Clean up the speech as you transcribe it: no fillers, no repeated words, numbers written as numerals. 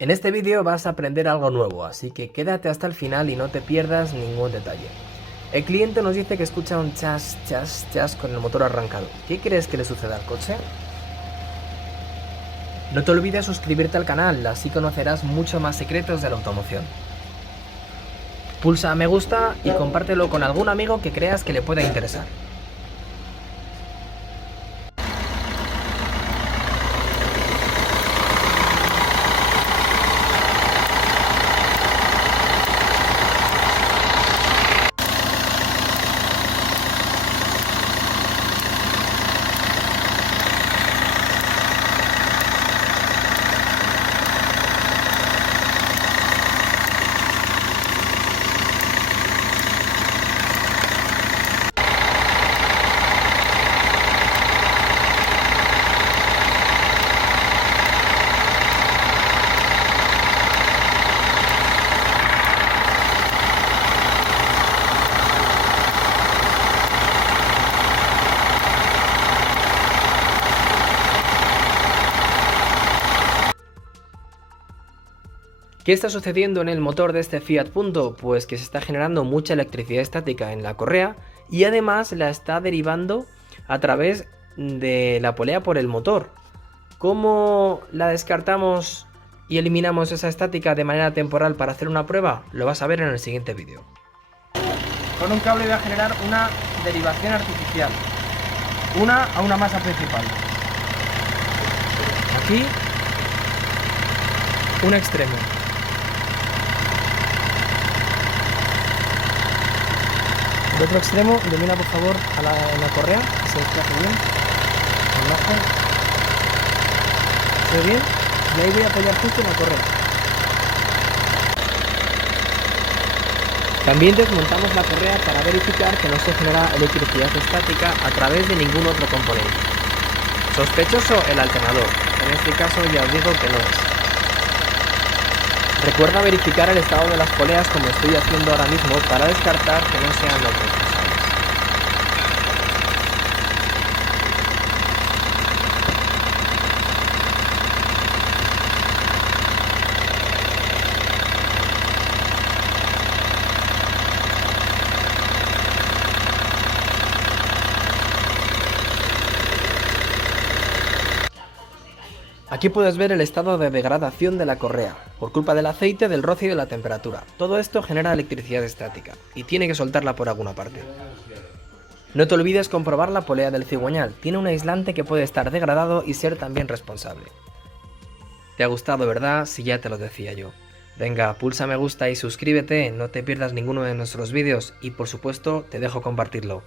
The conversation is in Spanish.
En este vídeo vas a aprender algo nuevo, así que quédate hasta el final y no te pierdas ningún detalle. El cliente nos dice que escucha un chas, chas, chas con el motor arrancado. ¿Qué crees que le suceda al coche? No te olvides suscribirte al canal, así conocerás mucho más secretos de la automoción. Pulsa me gusta y compártelo con algún amigo que creas que le pueda interesar. ¿Qué está sucediendo en el motor de este Fiat Punto? Pues que se está generando mucha electricidad estática en la correa y además la está derivando a través de la polea por el motor. ¿Cómo la descartamos y eliminamos esa estática de manera temporal para hacer una prueba? Lo vas a ver en el siguiente vídeo. Con un cable voy a generar una derivación artificial, una a una masa principal. Aquí un extremo. El otro extremo, ilumina por favor a la correa, que se desplace bien. Abajo. ¿Se ve bien? Y ahí voy a apoyar justo en la correa. También desmontamos la correa para verificar que no se genera electricidad estática a través de ningún otro componente. Sospechoso el alternador, en este caso ya os digo que no es. Recuerda verificar el estado de las poleas como estoy haciendo ahora mismo para descartar que no sean los responsables. Aquí puedes ver el estado de degradación de la correa, por culpa del aceite, del roce y de la temperatura. Todo esto genera electricidad estática, y tiene que soltarla por alguna parte. No te olvides comprobar la polea del cigüeñal, tiene un aislante que puede estar degradado y ser también responsable. ¿Te ha gustado, verdad? Si ya te lo decía yo. Venga, pulsa me gusta y suscríbete, no te pierdas ninguno de nuestros vídeos y por supuesto te dejo compartirlo.